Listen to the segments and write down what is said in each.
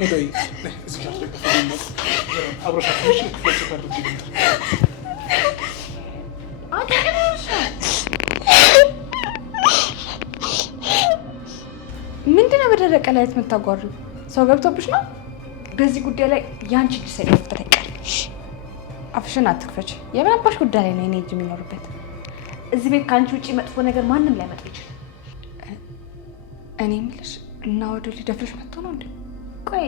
ሙዳይ ምንድነው በደረቀ ላይ የምታጓሪው? ሰው ገብቶብሽ ነው? በዚህ ጉዳይ ላይ ያንቺ ልጅ ሳይደፍር አይቀርም። አፍሽን አትክፈች። የምን አባሽ ጉዳይ ላይ ነው እኔ እጅ የሚኖርበት? እዚህ ቤት ከአንቺ ውጪ መጥፎ ነገር ማንም ሊያመጣ ይችላል። እኔ የምልሽ እና ወደ ሊደፍርሽ መጥቶ ነው እንዴ? ቆይ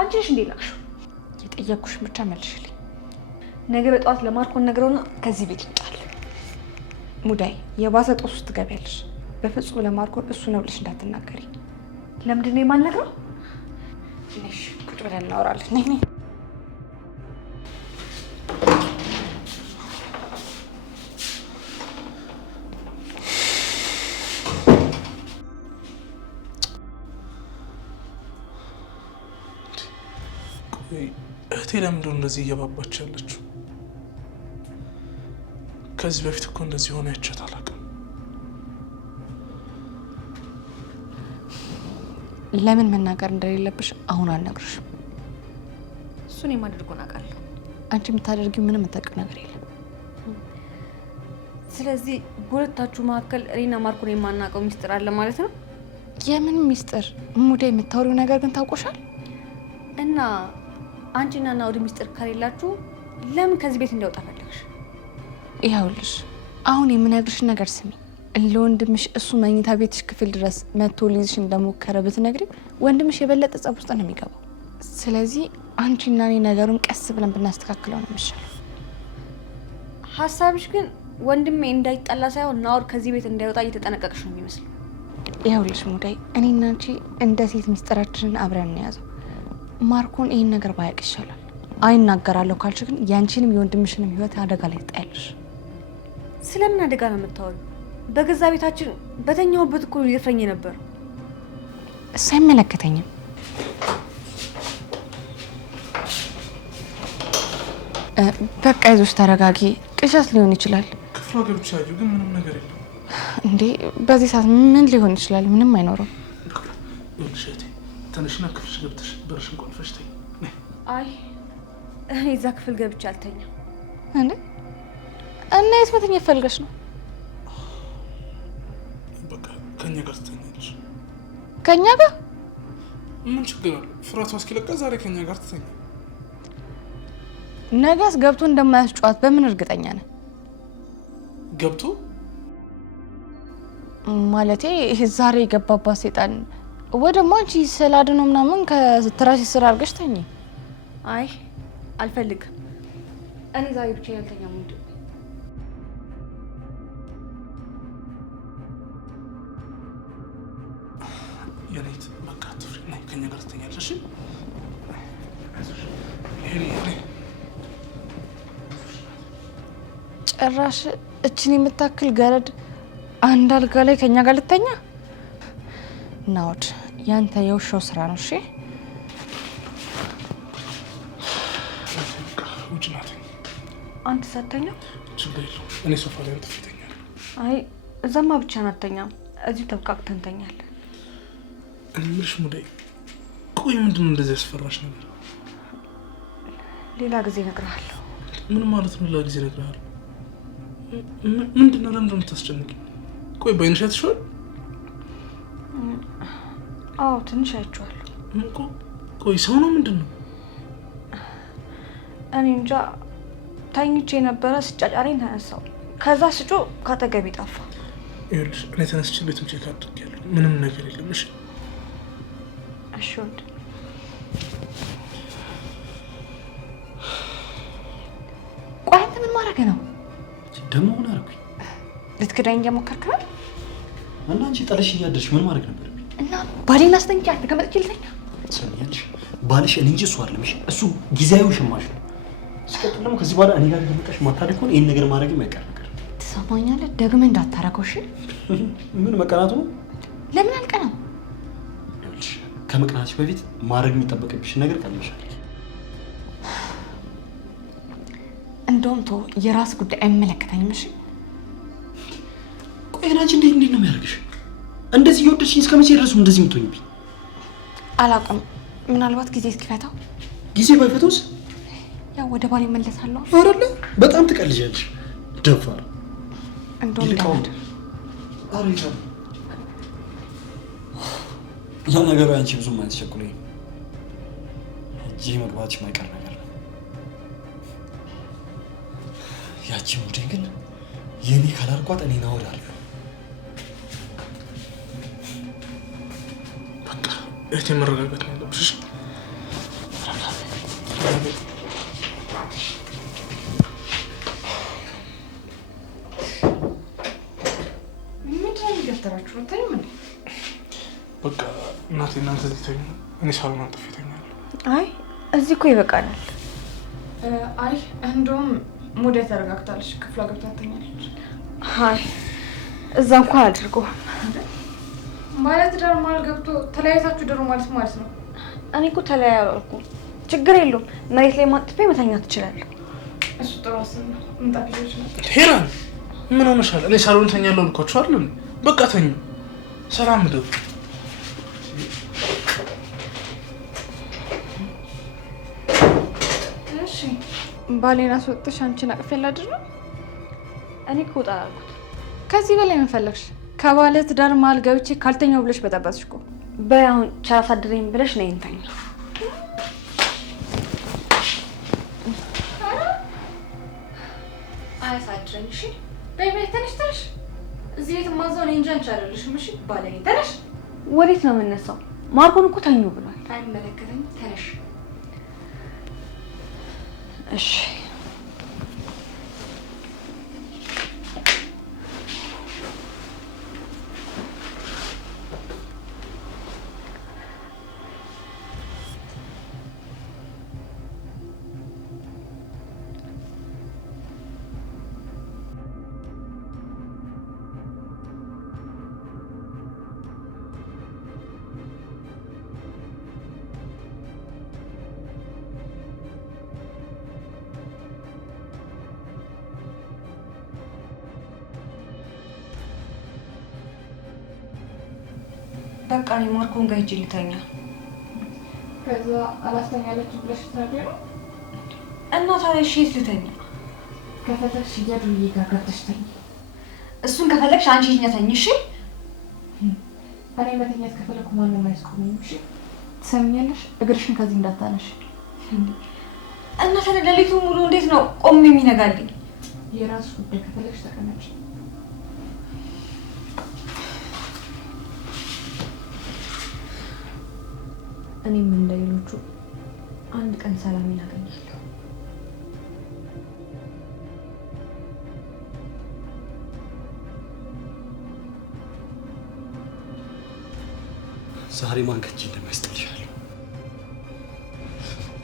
አንቺ ነሽ እንዴ ላክሽው? የጠየኩሽ ብቻ መልሽልኝ። ነገ በጠዋት ለማርኮን ነግረውና ከዚህ ቤት ይጣል። ሙዳይ የባሰ ጦስ ውስጥ ትገቢያለሽ። በፍጹም ለማርኮን እሱ ነው ብለሽ እንዳትናገሪ። ለምንድን ነው የማልነግረው? እሺ ቁጭ ብለን እናወራለን። ነይ ነይ። እህቴ ለምንድን ነው እንደዚህ እየባባች ያለችው? ከዚህ በፊት እኮ እንደዚህ ሆነ አይቻት አላውቅም። ለምን መናገር እንደሌለብሽ አሁን አልነግርሽም። እሱን የማደርገውን አውቃለሁ። አንቺ የምታደርጊው ምንም የምታውቂው ነገር የለም። ስለዚህ በሁለታችሁ መካከል እኔና ማርኮን የማናውቀው ሚስጥር አለ ማለት ነው? የምን ሚስጥር? ሙዳይ የምታወሪው ነገር ግን ታውቆሻል። እና አንቺና ናኦድ ሚስጥር ከሌላችሁ ለምን ከዚህ ቤት እንዲያወጣ ፈለግሽ? ይኸውልሽ አሁን የምነግርሽን ነገር ስሚ። ለወንድምሽ እሱ መኝታ ቤትሽ ክፍል ድረስ መጥቶ ሊይዝሽ እንደሞከረ ብትነግሪው ወንድምሽ የበለጠ ጸብ ውስጥ ነው የሚገባው። ስለዚህ አንቺና እኔ ነገሩን ቀስ ብለን ብናስተካክለው ነው የሚሻለው። ሀሳብሽ ግን ወንድሜ እንዳይጠላ ሳይሆን ናኦድ ከዚህ ቤት እንዳይወጣ እየተጠነቀቅሽ ነው የሚመስለው። ይኸውልሽ ሙዳይ እኔና አንቺ እንደ ሴት ሚስጥራችንን አብረን እንያዘው። ማርኮን ይህን ነገር ባያውቅ ይሻላል። አይናገራለሁ ካልሽ ግን ያንቺንም የወንድምሽንም ህይወት አደጋ ላይ ትጣያለሽ። ስለምን አደጋ ነው የምታወሪው? በገዛ ቤታችን በተኛውበት እኮ ሊደፍረኝ ነበር። እሱ አይመለከተኝም። በቃ ይዞሽ ተረጋጊ። ቅዠት ሊሆን ይችላል። ክፍሏ ገብቻ ያየሁ ግን ምንም ነገር የለም። እንዴ በዚህ ሰዓት ምን ሊሆን ይችላል? ምንም አይኖርም። ይኸውልሽ እህቴ ተነሽና ክፍልሽ ገብተሽ በርሽን ቆልፈሽ ተኝ። አይ እኔ እዛ ክፍል ገብቼ አልተኛም። እንዴ እና የት መተኛ ፈልገሽ ነው? በቃ ከኛ ጋር ትተኛለሽ። ከኛ ጋር ምን ችግር አለ? ፍራቷ እስኪለቃ ዛሬ ከኛ ጋር ትተኛ። ነገስ ገብቶ እንደማያስጨዋት በምን እርግጠኛ ነህ? ገብቶ ማለቴ ዛሬ የገባባት ሴጣን ወደማ አንቺ ስላድነው ምናምን ከትራሽ ስራ አድርገሽ ተኝ። አይ አልፈልግም። እኔ ዛሬ ብቻ ያልተኛም ሙድ የኔት በቃ ትፍሪ ነይ ከኛ ጋር ትተኛለሽ። ጭራሽ እችን የምታክል ገረድ አንድ አልጋ ላይ ከኛ ጋር ልተኛ? ናኦድ ያንተ የውሻው ስራ ነው። እሺ ውጭ ናት። አንተ ሳተኛ ችግር የለውም። እኔ ሶፋ ላይ ተፈተኛል። አይ እዛማ ብቻ ናተኛ፣ እዚሁ ተብቃቅተን እንተኛለን። እኔ የምልሽ ሙዳይ፣ ቆይ ምንድነው እንደዚህ ያስፈራሽ ነገር? ሌላ ጊዜ እነግርሃለሁ። ምን ማለት ነው ሌላ ጊዜ እነግርሃለሁ? ምንድነው? ለምንድነው የምታስጨንቂኝ? ቆይ በአይንሽ አይተሽዋል? አዎ ትንሽ አይቼዋለሁ። ቆይ ሰው ነው ምንድነው? እኔ እንጃ። ተኝቼ የነበረ ስጫጫሬን ተነሳው። ከዛ ስጮ ካጠገቤ ጠፋ። ይኸውልሽ እኔ ተነስቼ ቤቱን ቼክ አድርጌያለሁ። ምንም ነገር የለም። እሺ እሺ ወንድ ቆይ አንተ ምን ማድረግ ነው ደግሞ? ምን አደረኩኝ? ልትክዳኝ እየሞከርክ ነው? እና አንቺ ጠለሽ እያደርሽ ምን ማድረግ ነበር? እና ባሌን አስተንኪ አንተ ከመጥቼ ልተኛ ትሰሚያለሽ? ባልሽ እንጂ እሱ አይደለም። እሱ ጊዜያዊ ሽማሽ ነው። ሲቀጥል ደግሞ ከዚህ በኋላ እኔ ጋር እንደመጣሽ ማታደርግ ከሆነ ይሄን ነገር ማድረግ የማይቀር ነገር። ትሰማኛለህ? ደግመህ እንዳታረገው እሺ? ምን መቀናቱ ነው? ለምን አልቀናም? ይኸውልሽ ከመቅናትሽ በፊት ማድረግ የሚጠበቅብሽ ነገር ቀድመሻል። እንደውም ተው፣ የራስ ጉዳይ አይመለከተኝም። እሺ ቆይ አንቺ እንዴት ነው የሚያደርግሽ? እንደዚህ እየወደድሽኝ እስከ መቼ ድረስ እንደዚህ የምትሆኝብኝ? አላውቅም። ምናልባት ጊዜ እስኪፈታው። ጊዜ ባይፈታውስ? ያው ወደ ባሌ እመለሳለሁ አይደለ? በጣም ትቀልጃለሽ። ደፋር እንደውም ዳውድ አሪፍ ነው። ለነገሩ አንቺ ብዙም አትቸኩለኝ። እጄ መግባትሽ የማይቀር ነገር ነው። ያቺ ሙዴ ግን የኔ ካላልኳት እኔን አወዳለሁ። በቃ እህቴ መረጋጋት ነው ያለብሽ። በቃ እናቴ እናንተ እዚህ ተኙ፣ እኔ ሳሎን አንጥፌ እተኛለሁ። አይ እዚህ እኮ ይበቃናል። አይ እንደውም ሙዴ ተረጋግታለች፣ ክፍሏ ገብታ ትተኛለች። አይ እዛ እንኳን አድርጎ ማለት ዳር ማል ገብቶ ተለያይታችሁ ደሩ ማለት ነው። እኔ እኮ ተለያያልኩ፣ ችግር የለውም። መሬት ላይ ማጥፌ መተኛት ትችላለህ። እሱ ጥሩ አሰብ ነው። ምንጣፍ ይዞ ይችላል። ሄራን ምን ሆነሻል? እኔ ሳሎን እተኛለሁ አልኳችሁ አይደል? በቃ ተኙ። ሰላም ደሩ። እሺ ባሌን አስወጥሽ አንቺን አቅፌ ላድር ነው? እኔ እኮ ወጣ አልኩት። ከዚህ በላይ ምን ፈለግሽ? ከባለ ትዳር መሀል ገብቼ ካልተኛው ብለሽ በጠበጥሽ እኮ። በይ አሁን ቻላ ሳድረኝ ብለሽ ነይ እንተኛ። አያሳድረኝ። እሺ በይ በይ ተነሽ። እዚህ ቤት ማዛው እኔ እንጂ አንቺ አይደለሽም። እሺ ባለኝ ተነሽ። ወዴት ነው የምነሳው? ማርኮን እኮ ተኙ ብሏል። አይመለከተኝም። ተነሽ። እሺ በቃ እኔ ማርኮን ጋር ሂጅ ልተኛ። ከዛ አላስተኛለች ብለሽ ትነግሪኝ ነው? እና ታዲያ እሺ የት ልተኛ? ከፈለግሽ እያዱዬ ጋር ገብተሽ ተኝ። እሱን ከፈለግሽ አንቺ ሂጂና ተኝ። እሺ እኔ መተኛት ከፈለግኩ ማንም አያስቆመኝም። እሺ ትሰሚኛለሽ? እግርሽን ከዚህ እንዳታነሽ። እና ታዲያ ሌሊቱን ሙሉ እንዴት ነው ቆሜ የሚነጋልኝ? የራስሽ ጉዳይ። ከፈለግሽ ተቀመጭ። እኔም እንደሌሎቹ አንድ ቀን ሰላሜን አገኛለሁ። ዛሬ ማን ከእጅ እንደሚያስጥልሻለሁ።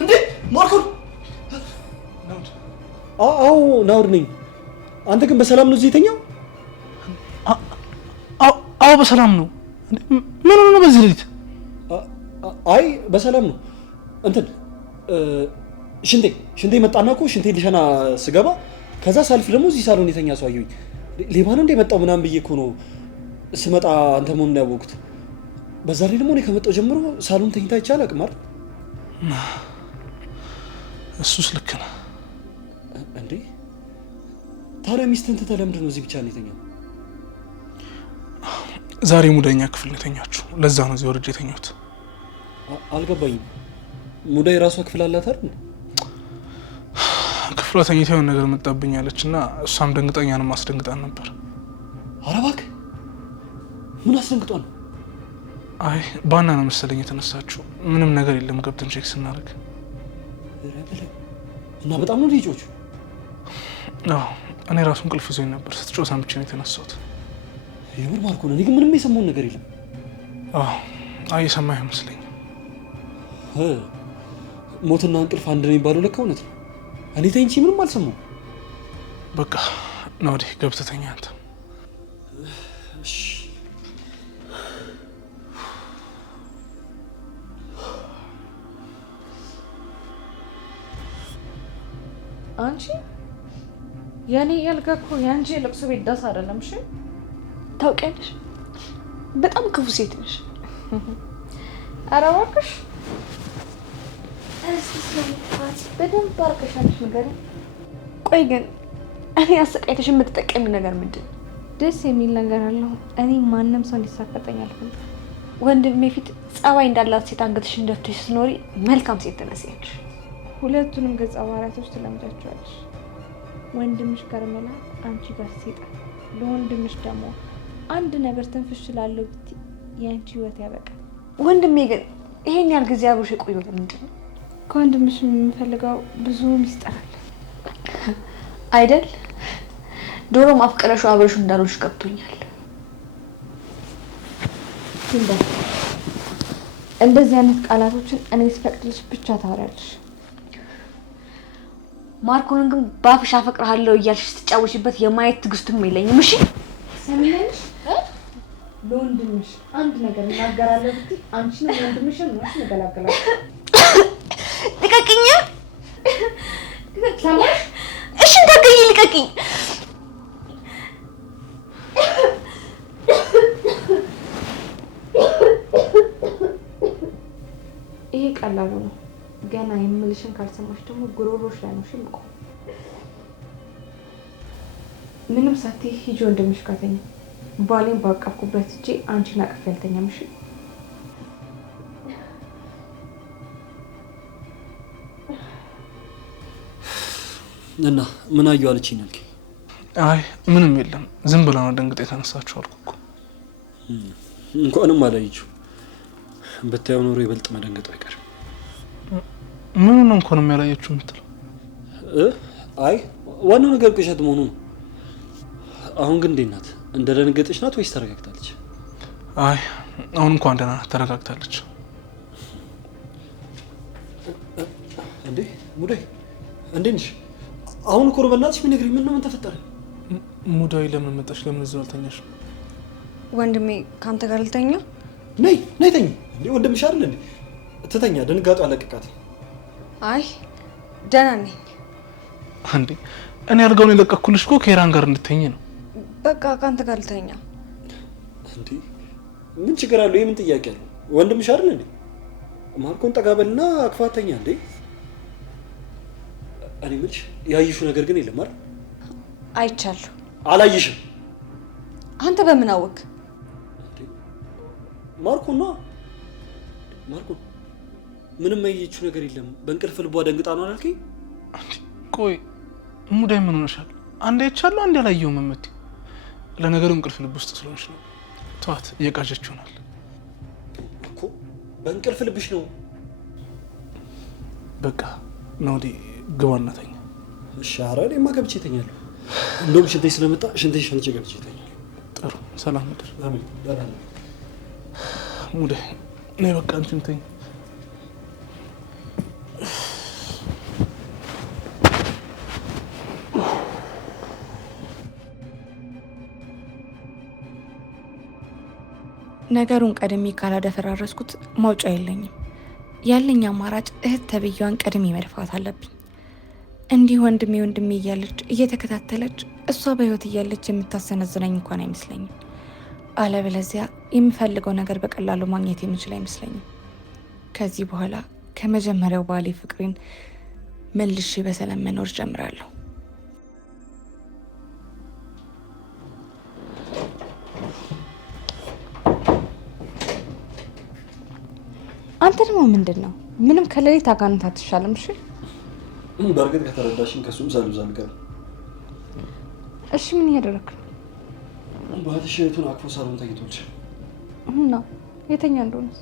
እንዴ ማርኮን! አዎ ናውድ ነኝ። አንተ ግን በሰላም ነው እዚህ የተኛው? አዎ በሰላም ነው። ምን ሆነ ነው በዚህ ሌሊት? አይ በሰላም ነው። እንትን ሽንቴ መጣና እኮ ሽንቴ ልሸና ስገባ ከዛ ሳልፍ ደግሞ እዚህ ሳሎን የተኛ ሰው አየሁኝ። ሌባ ነው እንደ መጣው ምናምን ብዬ እኮ ነው ስመጣ አንተ መሆኑን ያወቅሁት። በዛ ላይ ደግሞ እኔ ከመጣሁ ጀምሮ ሳሎን ተኝታ ይቻላል አቅም አይደል? እሱስ ልክ ነህ። እንዴ ታዲያ ሚስትህን ትተህ ለምንድን ነው እዚህ ብቻ ነው የተኛው? ዛሬ ሙደኛ ክፍል ነው የተኛችሁ። ለዛ ነው እዚህ ወርጄ የተኛሁት። አልገባኝም። ሙዳይ የራሷ ክፍል አላት አይደል? ክፍሏ ተኝታ የሆነ ነገር መጣብኛለች እና እሷም ደንግጠኛንም አስደንግጣን ነበር። ኧረ እባክህ ምን አስደንግጧል? አይ ባና ነው መሰለኝ የተነሳችው። ምንም ነገር የለም ገብተን ቼክ ስናደርግ እና በጣም ነው ልጆቹ። አዎ እኔ ራሱ እንቅልፍ ይዞኝ ነበር። ስትጮህ ሰምቼ ነው የተነሳሁት። የምር ማርኮ ነው። እኔ ግን ምንም የሰማውን ነገር የለም። አዎ አይ የሰማህ አይመስለኝም። ሞትና እንቅልፍ አንድ ነው የሚባለው ለካ እውነት ነው። እኔ ተኝቼ ምንም አልሰማሁም። በቃ ነው ወዲህ ገብተህ ተኛ አንተ። እሺ አንቺ ያኔ ያልጋ እኮ ያንቺ የለቅሶ ቤት ዳስ አይደለም። እሺ ታውቂያለሽ፣ በጣም ክፉ ሴት ነሽ። ኧረ እባክሽ በደንብ አድርገሻለሽ ንገሪኝ። ቆይ ግን እኔ አሰቃይተሽ የምትጠቀሚ ነገር ምንድን ነው? ደስ የሚል ነገር አለው። እኔ ማንም ሰው እንዲሳቀጠኝ አልፈልግም። ወንድሜ ፊት ጸባይ እንዳላት ሴት አንገትሽን ደፍተሽ ስትኖሪ መልካም ሴት ትመስያለሽ። ሁለቱንም ገጸ ባህሪያቶች ትለምጃቸዋለሽ። ወንድምሽ ከርሜላ፣ አንቺ ጋር ሴጣን። ለወንድምሽ ደግሞ አንድ ነገር ትንፍሽ ስላለው ብትይ የአንቺ ህይወት ያበቃል። ወንድሜ ግን ይሄን ያህል ጊዜ አብሮሽ የቆየው ምንድን ነው? ከወንድምሽ የምፈልገው ብዙ ሚስጥር አለ አይደል? ዶሮ ማፍቀረሹ አብረሹ እንዳልሆንሽ ገብቶኛል። እንደዚህ አይነት ቃላቶችን እኔ ስፈቅድልሽ ብቻ ታወሪያለሽ። ማርኮንን ግን ባፍሽ አፈቅርሃለሁ እያልሽ ስትጫወሽበት የማየት ትዕግስቱም የለኝም። እሺ ሰሚነሽ ለወንድምሽ አንድ ነገር እናገራለሁ ብትይ አንቺ ነው ወንድምሽን ነው ነገላገላል። ልቀቂኝ! ሰማሽ? እሺ ታገኝ፣ ልቀቂኝ! ይሄ ቀላሉ ነው። ገና የምልሽን ካልሰማሽ ደግሞ ጉሮሮሽ ላይ ነው ሽምቆ። ምንም ሳትይ ሂጂ ወንድምሽ ጋር ተኛ። ባሌን ባቀፍኩበት እጄ አንቺን አቅፌ አልተኛም። እሺ እና ምን አዩ አለችኝ አልክ? አይ ምንም የለም ዝም ብላ ነው ደንግጣ የተነሳችው አልኩ እኮ። እንኳንም አላየችው። ብታየው ኖሮ ይበልጥ መደንገጡ አይቀርም። ምኑን ነው እንኳን የሚያላየችው የምትለው? አይ ዋናው ነገር ቅዠት መሆኑ ነው። አሁን ግን እንዴት ናት? እንደደነገጠች ናት ወይስ ተረጋግታለች? አይ አሁን እንኳን ደህና ተረጋግታለች። እንዴ ሙዳይ እንዴት ነሽ? አሁን እኮ ነው በእናትሽ የሚነግሪኝ። ምን ተፈጠረ? ሙዳይ ለምን መጣሽ? ለምን እዛው አልተኛሽ? ወንድሜ ካንተ ጋር ልተኛ? ነይ ተኝ። እንዴ ወንድምሽ አይደል እንዴ? ትተኛ። ድንጋጤው አለቀቃት። አይ ደህና ነኝ። አንዴ እኔ አልጋውን የለቀኩልሽ እኮ ከሄራን ጋር እንድትተኝ ነው። በቃ ካንተ ጋር ልተኛ። እንዴ ምን ችግር አለው? የምን ጥያቄ አለው? ወንድምሽ አይደል እንዴ? ማርኮን ጠጋበልና አክፋተኛ። እንዴ እኔ ምንሽ ያየሽው ነገር ግን የለም አይደል? አይቻለሁ። አላየሽም? አንተ በምን አወቅ? ማርኮና ማርኮ ምንም ያየችው ነገር የለም። በእንቅልፍ ልቧ ደንግጣ ነው አላልከኝ? ቆይ ሙዳይ ምን ሆነሻል? አንዴ አይቻለሁ አንዴ አላየሁም የምትይው? ለነገሩ እንቅልፍ ልብ ውስጥ ስለሆንሽ ነው። ተዋት፣ እየቃዠች ይሆናል እኮ። በእንቅልፍ ልብሽ ነው። በቃ ነው ወዲህ ግባና ተኛ። እሺ። ኧረ እኔማ ገብቼ እተኛለሁ። እንደውም ሽንተሽ ስለመጣ ሽንተሽ ሸንቼ ገብቼ እተኛለሁ። ጥሩ ሰላም ምድር። አሜን። ደህና ሙዳይ ነይ በቃ አንቺም ተኝ። ነገሩን ቀድሜ ካላደፈራረስኩት ማውጫ የለኝም። ያለኝ አማራጭ እህት ተብያዋን ቀድሜ መድፋት አለብኝ። እንዲህ ወንድሜ እያለች እየተከታተለች እሷ በህይወት እያለች የምታሰነዝነኝ እንኳን አይመስለኝም። አለበለዚያ የምፈልገው ነገር በቀላሉ ማግኘት የምችል አይመስለኝም። ከዚህ በኋላ ከመጀመሪያው ባሌ ፍቅሬን መልሼ በሰላም መኖር ጀምራለሁ። አንተ ደግሞ ምንድን ነው? ምንም ከሌሊት አጋንንት አትሻልም? እሺ በእርግጥ ከተረዳሽኝ ከሱም ሳልብዛ አልቀርም። እሺ ምን እያደረክ ነው? ባልሽ እህቱን አቅፎ ሳሎን ተኝቶልሽ እና የተኛ እንደሆነስ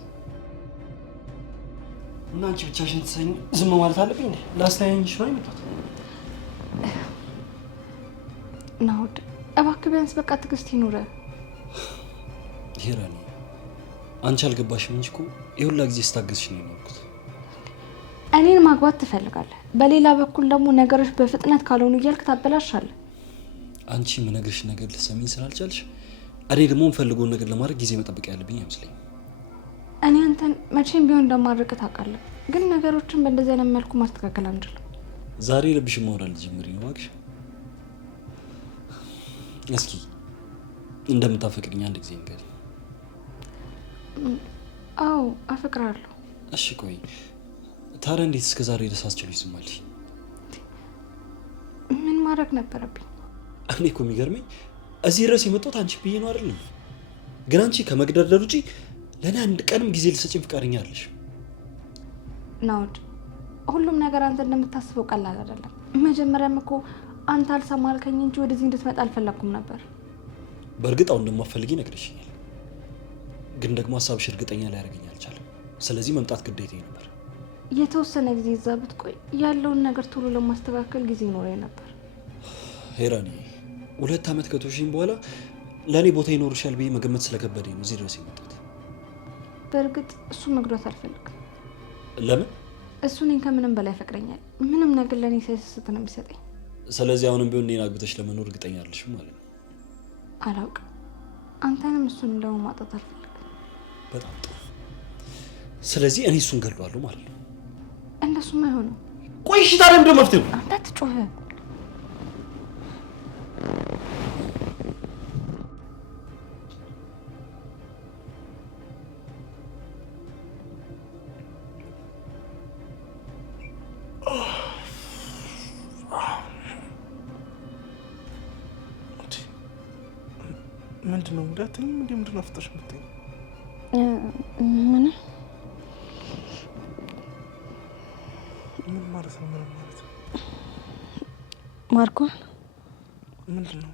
እና አንቺ ብቻሽን ትሰኝ ዝም ማለት አለብኝ እንዴ? ላስተያየኝሽ ነው የመጣሁት። ናውድ እባክህ ቢያንስ በቃ ትዕግስት ይኑረ። ሄራኒ አንቺ አልገባሽም እንጂ እኮ የሁላ ጊዜ ስታገዝሽ ነው የኖርኩት። እኔን ማግባት ትፈልጋለህ፣ በሌላ በኩል ደግሞ ነገሮች በፍጥነት ካልሆኑ እያልክ ታበላሻለህ። አንቺ የምነግርሽ ነገር ልትሰሚኝ ስላልቻልሽ እኔ ደግሞ የምፈልገውን ነገር ለማድረግ ጊዜ መጠበቅ ያለብኝ አይመስለኝም። እኔ አንተን መቼም ቢሆን እንደማድረግ ታውቃለህ፣ ግን ነገሮችን በእንደዚህ አይነት መልኩ ማስተካከል አንችልም። ዛሬ ልብሽን ማውራት ልጀምሪ ነው እባክሽ። እስኪ እንደምታፈቅሪኝ አንድ ጊዜ ንገሪኝ። አዎ አፈቅራለሁ። እሺ ቆይ ታዲያ እንዴት እስከ ዛሬ ድረስ አስችሎሽ ዝም አልሽ? ምን ማድረግ ነበረብኝ? እኔ እኮ የሚገርመኝ እዚህ ድረስ የመጣሁት አንቺ ብዬ ነው አይደለም፣ ግን አንቺ ከመግደርደር ውጪ ለእኔ አንድ ቀንም ጊዜ ልሰጪኝ ፍቃደኛ አለሽ? ናውድ ሁሉም ነገር አንተ እንደምታስበው ቀላል አይደለም። መጀመሪያም እኮ አንተ አልሰማልከኝ እንጂ ወደዚህ እንድትመጣ አልፈለኩም ነበር። በእርግጥ አሁን እንደማትፈልጊ ነግረሽኛል፣ ግን ደግሞ ሀሳብሽ እርግጠኛ ሊያደርገኝ አልቻለም። ስለዚህ መምጣት ግዴታዬ ነበር። የተወሰነ ጊዜ እዛ ብትቆይ ያለውን ነገር ቶሎ ለማስተካከል ጊዜ ይኖረኝ ነበር። ሄራኒ 2 ዓመት ከተውሽኝ በኋላ ለእኔ ቦታ ይኖርሻል ብዬ መገመት ስለከበደኝ ነው እዚህ ድረስ የመጣሁት። በእርግጥ እሱ መጉዳት አልፈልግም። ለምን? እሱ እኔን ከምንም በላይ ያፈቅረኛል። ምንም ነገር ለእኔ ሳይሰስት ነው የሚሰጠኝ። ስለዚህ አሁንም ቢሆን እኔን አግብተሽ ለመኖር እርግጠኛ አይደለሽም ማለት ነው? አላውቅም። አንተንም እሱን እንደውም ማጣት አልፈልግም። በጣም ጥሩ። ስለዚህ እኔ እሱን ገድለዋለሁ ማለት ነው? እንደሱም አይሆንም። ቆይ እሺ፣ ታዲያ ምንድን ነው መፍትሄው? አንተ አትጮህ። ምንድን ነው ጉዳተኛ? ምንድን ነው ፍጠሽ የምትይኝ? ምን ማለት ነው? ምን ማለት ነው? ማርኮ ምንድን ነው?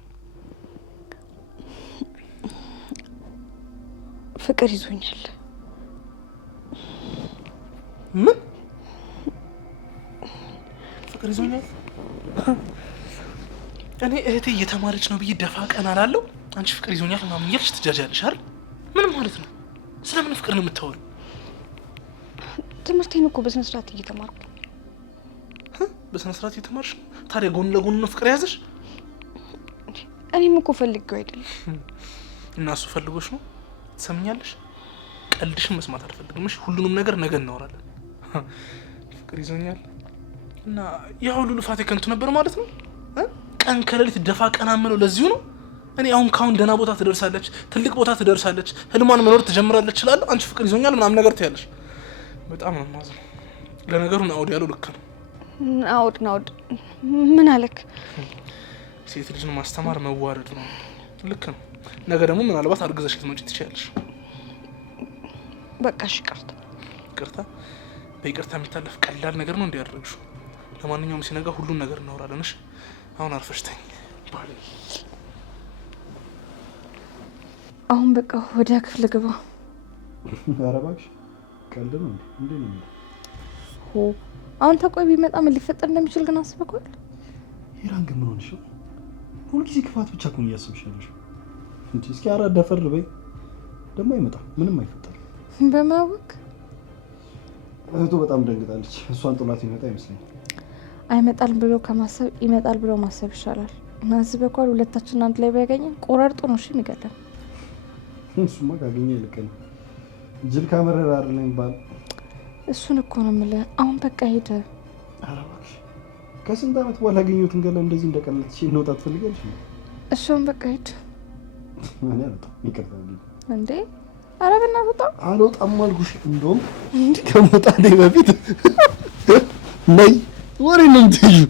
ፍቅር ይዞኛል። ምን ፍቅር ይዞኛል? እኔ እህቴ እየተማረች ነው ብዬ ደፋ ቀና አላለሁ። አንቺ ፍቅር ይዞኛል ምናምን እያልሽ ትጃጃለሽ አይደል? ምን ማለት ነው? ስለምን ፍቅር ነው የምታወሪው? ትምህርቴን እኮ በስነ ስርዓት እየተማርኩ። በስነ ስርዓት እየተማርሽ ነው? ታዲያ ጎን ለጎን ነው ፍቅር ያዘሽ? እኔም እኮ ፈልጌው አይደለም። እና እሱ ፈልጎሽ ነው? ትሰምኛለሽ? ቀልድሽን መስማት አልፈልግም። እሺ ሁሉንም ነገር ነገ እናወራለን። ፍቅር ይዞኛል እና ያ ሁሉ ልፋቴ ከንቱ ነበር ማለት ነው? ቀን ከሌሊት ደፋ ቀና የምለው ለዚሁ ነው? እኔ አሁን ካሁን ደህና ቦታ ትደርሳለች፣ ትልቅ ቦታ ትደርሳለች፣ ህልሟን መኖር ትጀምራለች እላለሁ። አንቺ ፍቅር ይዞኛል ምናምን ነገር ትያለሽ። በጣም ነው የማዝነው። ለነገሩ ናውድ ያለው ልክ ነው። ናውድ ምን አለክ? ሴት ልጅን ማስተማር መዋረድ ነው። ልክ ነው። ነገ ደግሞ ምናልባት አርግዘሽ ልትመጪ ትችያለሽ። በቃ እሺ፣ ይቅርታ። በይቅርታ የሚታለፍ ቀላል ነገር ነው እንዲያደርግሽው። ለማንኛውም ሲነጋ ሁሉን ነገር እናወራለን። እሺ አሁን አርፈሽ ተኝ። አሁን በቃ ወደ ክፍል ግባ። ኧረ እባክሽ ቀልድ ነው እንዴ? ነው አሁን ተቆይ ቢመጣ ምን ሊፈጠር እንደሚችል ግን አስበኳል። ሄራን ግን ምን ሆነሽ? ሁልጊዜ ክፋት ብቻ እኮ እያሰብሽ ያለሽ እንዴ? እስኪ አራ ደፈር በይ። ደግሞ አይመጣም፣ ምንም አይፈጠርም። በማወቅ እህቱ በጣም ደንግጣለች። እሷን ጥላት ይመጣ ይመስለኛል። አይመጣል ብሎ ከማሰብ ይመጣል ብሎ ማሰብ ይሻላል። እናስበኳል። ሁለታችን አንድ ላይ ቢያገኘን ቆራርጦ ነው እሺ የሚገለም። እሱማ ካገኘ ይልቅ ነው። ጅል ካመረረ አይደለም የሚባል። እሱን እኮ ነው የምልህ። አሁን በቃ ሄደ። ኧረ እባክሽ ከስንት ዓመት በኋላ ያገኘሁትን ገላ እንደዚህ እንደቀለጥሽ እንወጣ ትፈልጊያለሽ? እሱን በቃ ሄደ። እኔ አልወጣም። ይቅርታ እንዴ! ኧረ በእናትህ ውጣ። አልወጣም አልኩሽ። እንደውም ከመውጣቴ በፊት ነይ ወሬ ነው የምትይዥው።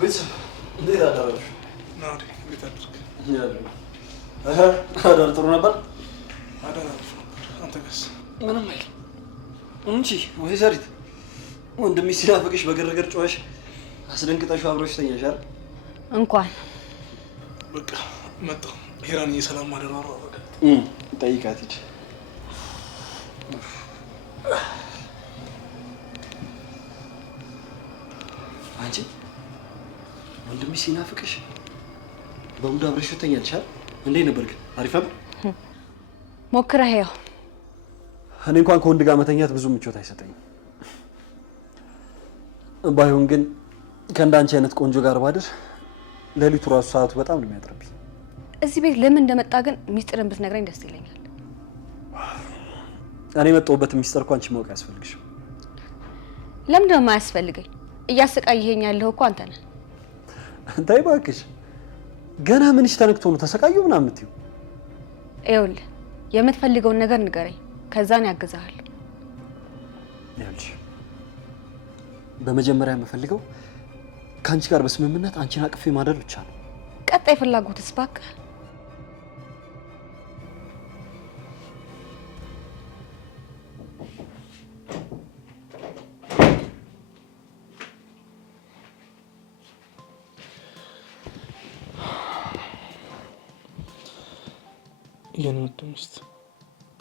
ቤተሰብ እንዴት አደረሽ? ናዲ እንዴት አደረክ? አዳር ጥሩ ነበር። አዳር አሪፍ ነበር። አንተ ጋርስ? ምንም አይልም እንጂ ወይዘሪት ወንድምሽ ሲናፍቅሽ በግርግር ጮኸሽ አስደንግጠሽው አብሮሽ ተኛሽ አይደል? እንኳን በቃ መጣሁ። ሄራን የሰላም ማደራራ በቃ ጠይቃት ሂድ። አንቺ ወንድምሽ ሲናፍቅሽ በሙድ አብረሽ ተኛልሽ አይደል? እንዴት ነበር ግን? አሪፍ ነበር? ሞክረህ ያው እኔ እንኳን ከወንድ ጋር መተኛት ብዙ ምቾት አይሰጠኝም። ባይሆን ግን ከእንዳንቺ አይነት ቆንጆ ጋር ባድር ሌሊቱ ራሱ ሰዓቱ በጣም ነው የሚያጥርብኝ። እዚህ ቤት ለምን እንደመጣ ግን ሚስጥርን ብትነግረኝ ደስ ይለኛል። እኔ የመጣሁበት ሚስጥር እኮ አንቺ ማወቅ አያስፈልግሽም። ለምን ደግሞ አያስፈልገኝ? እያሰቃየኸኝ ያለኸው እኮ አንተ ነህ። እንታይ እባክሽ፣ ገና ምንሽ ተነክቶ ነው ተሰቃየሁ ምናምን የምትይው? ይኸውልህ የምትፈልገውን ነገር ንገረኝ፣ ከዛን ያግዛሃል። ይኸውልሽ በመጀመሪያ የምፈልገው ከአንቺ ጋር በስምምነት አንቺን አቅፌ ማደር ብቻ ነው። ቀጣይ ፍላጎትስ እባክህ? የኔ ውድ ሚስት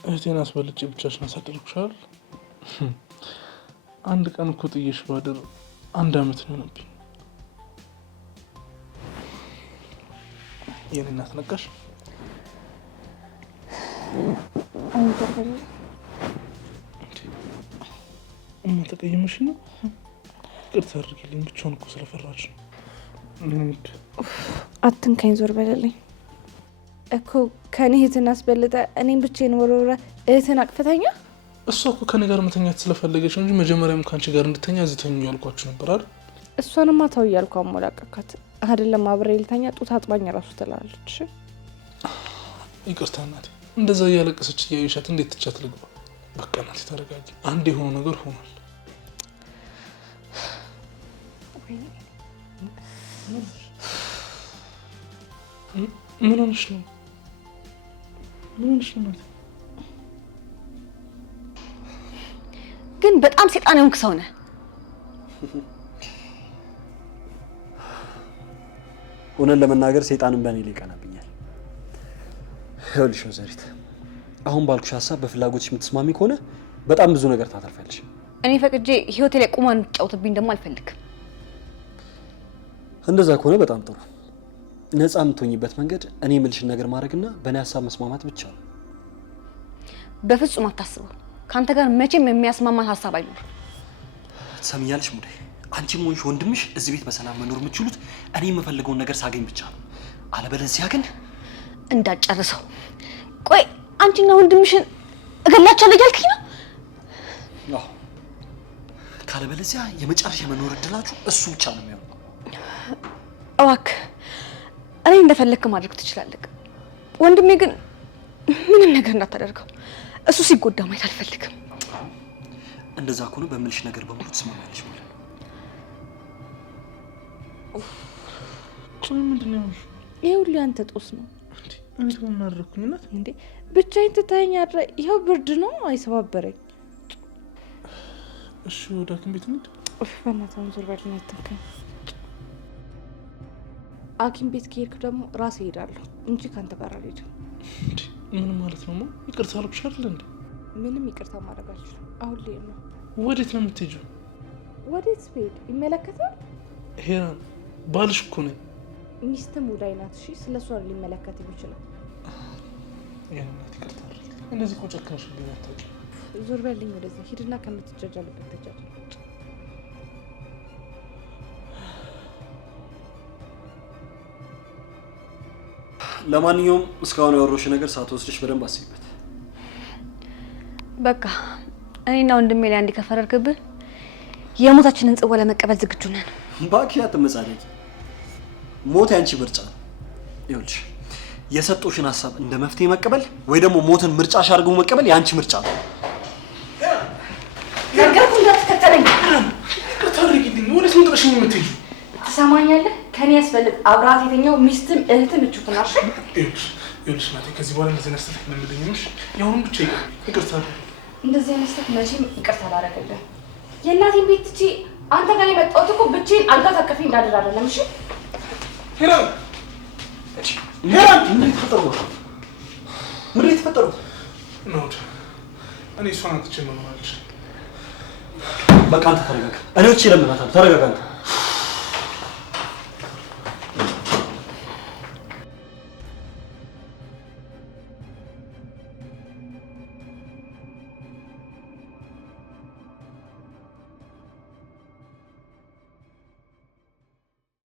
እህቴን አስበልጬ ብቻሽን አሳደርኩሻል። አንድ ቀን እኮ ጥዬሽ ባድር 1 ዓመት ነው የሆነብኝ። የኔ እናት ነቃሽ? እማ ተቀየመሽ ነው? ይቅርታ አድርጊልኝ፣ ብቻውን እኮ ስለፈራች ነው። አትንካኝ፣ ዞር በለልኝ እኮ። ከኔ እህትን አስበልጠ እኔም ብቻዬን ወርውረ እህትን አቅፈተኛ። እሷ እኮ ከኔ ጋር መተኛት ስለፈለገች እንጂ መጀመሪያም ከአንቺ ጋር እንድተኛ እዚህ ተኙ ያልኳችሁ ነበር አይደል? እሷንማ ተው እያልኩ አሞላቀካት አይደለም። አብሬ ልተኛ ጡት አጥባኝ ራሱ ትላለች። ይቅርታ እናቴ፣ እንደዛ እያለቀሰች እያየሻት እንዴት ትቻት ልግባ? በቃ እናቴ ተረጋጊ። አንድ የሆነው ነገር ሆኗል። ምን ሆነሽ ነው? ምን ሆነሽ ነው? ግን በጣም ሴጣን የሆንክ ሰው ነህ። እውነት ለመናገር ሰይጣንን በእኔ ላይ ይቀናብኛል። ይኸውልሽ ወይዘሪት፣ አሁን ባልኩሽ ሀሳብ በፍላጎትሽ የምትስማሚ ከሆነ በጣም ብዙ ነገር ታተርፊያለሽ። እኔ ፈቅጄ ህይወቴ ላይ ቁማ እንድትጫወትብኝ ደግሞ አልፈልግም። እንደዛ ከሆነ በጣም ጥሩ። ነፃ የምትሆኝበት መንገድ እኔ የምልሽን ነገር ማድረግና በእኔ ሀሳብ መስማማት ብቻ ነው። በፍጹም አታስበው። ከአንተ ጋር መቼም የሚያስማማን ሀሳብ አይኖርም። ትሰሚኛለሽ ሙዳይ? አንቺም ሆንሽ ወንድምሽ እዚህ ቤት በሰላም መኖር የምትችሉት እኔ የምፈልገውን ነገር ሳገኝ ብቻ ነው። አለበለዚያ ግን እንዳጨርሰው። ቆይ አንቺና ወንድምሽን እገላቸዋለሁ እያልክኝ ነው? አዎ። ካለበለዚያ የመጨረሻ የመኖር እድላችሁ እሱ ብቻ ነው የሚሆነው። እባክህ እኔ እንደፈለግክ ማድረግ ትችላለህ። ወንድሜ ግን ምንም ነገር እንዳታደርገው። እሱ ሲጎዳ ማየት አልፈልግም። እንደዛ ከሆነ በምልሽ ነገር በሙሉ ትስማማለሽ ማለት ነው። ምንድን ነው? ይሄ ሁሉ ያንተ ጦስ ነው። እንዴ ምን አደረኩኝ? እናት እንዴ ብቻዬን ትተኸኝ አድረ። ይኸው ብርድ ነው አይሰባበረኝ። እሺ ወደ ሐኪም ቤት እንሂድ። በእናትህ ዞር በልና አትንካኝ። ሐኪም ቤት ከሄድክ ደግሞ ራሴ እሄዳለሁ እንጂ ካንተ ጋር አልሄድም። እንዴ ምን ማለት ነው? ይቅርታ አልኩሽ አይደል እንዴ? ምንም ይቅርታ ማድረግ አልችልም። አሁን ልሄድ ነው። ወዴት ነው የምትሄጂው? ወዴት ስሄድ ይመለከታል? ሄራን ባልሽ እኮ ነኝ። ሚስትህ ሙዳይ ናት። እሺ ስለሷ ሊመለከት ይችላል። ያን እናት ይቅርታ አድርጊ። እንደዚህ እኮ ጨክነሽብኝ አታውቂም። ዞር በልኝ ወደዚህ ሂድና ከምትጃጃልበት ተጃጃል። ለማንኛውም እስካሁን ያወራሁሽ ነገር ሳትወስድሽ በደንብ አስቢበት። በቃ እኔና ወንድሜ ላይ አንድ ከፈረርክብህ የሞታችንን ጽዋ ለመቀበል ዝግጁ ነን። እባክሽ አትመጻደቂ። ሞት ያንቺ ምርጫ ነው። ይኸውልሽ የሰጡሽን ሀሳብ እንደ መፍትሄ መቀበል ወይ ደግሞ ሞትን ምርጫሽ አድርጎ መቀበል ያንቺ ምርጫ ነው። ነገርኩህ እንዳትከተለኝ። ይቅርታ አድርጊልኝ። ወዴት ነው ጥለሽኝ የምትሄጂው? ትሰማኛለህ? ከኔ ያስፈልግ አብራት የተኛው ሚስትም እህትም እቹት ናሽ። ይኸውልሽ ናቴ ከዚህ በኋላ እንደዚህ አይነት ስህተት ለምደኝምሽ የአሁኑም ብቻ ይቅርታ። እንደዚህ አይነት ስህተት መቼም ይቅርታ አላደርግልህም። የእናቴን ቤት ትቼ አንተ ጋር የመጣሁት እኮ ብቻዬን አልጋ ታቀፊ እንዳድር አይደለም። እሺ ሄራን ምንድን የተፈጠረው? ምንድን የተፈጠረው? ናውድ እኔ እሷን አትቼ መኖር አልችልም። በቃ አንተ ተረጋጋ። እኔ ወጪ ለምናታለሁ። ተረጋጋ አንተ